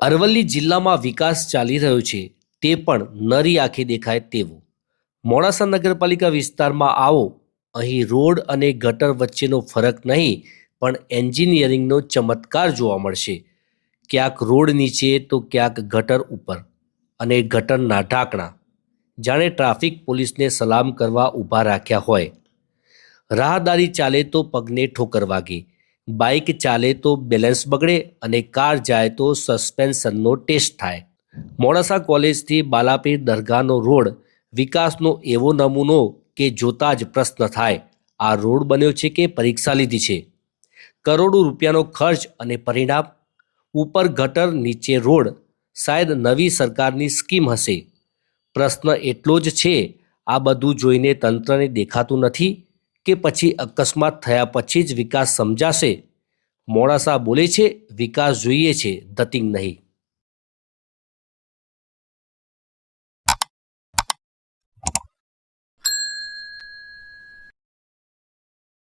અરવલ્લી જિલ્લામાં વિકાસ ચાલી રહ્યો છે તે પણ નરી આંખે દેખાય તેવું. મોડાસા નગરપાલિકા વિસ્તારમાં આવો, અહીં રોડ અને ગટર વચ્ચેનો ફરક નહીં પણ એન્જિનિયરિંગનો ચમત્કાર જોવા મળશે. ક્યાંક રોડ નીચે તો ક્યાંક ગટર ઉપર, અને ગટરના ઢાંકણા જાણે ટ્રાફિક પોલીસને સલામ કરવા ઊભા રાખ્યા હોય. રાહદારી ચાલે તો પગને ઠોકર વાગે, બાઇક ચાલે તો બેલેન્સ બગડે અને કાર જાય તો સસ્પેન્શનનો ટેસ્ટ થાય. મોડાસા કોલેજથી બાલાપીર દરગાહનો રોડ વિકાસનો એવો નમૂનો કે જોતા જ પ્રશ્ન થાય, આ રોડ બન્યો છે કે પરીક્ષા લીધી છે? કરોડો રૂપિયાનો ખર્ચ અને પરિણામ? ઉપર ગટર નીચે રોડ, શાયદ નવી સરકારની સ્કીમ હશે. પ્રશ્ન એટલો જ છે, આ બધું જોઈને તંત્રને દેખાતું નથી કે પછી અકસ્માત થયા પછી જ વિકાસ સમજાશે? મોડાસા બોલે છે વિકાસ જોઈએ છે, ધતિંગ નહીં.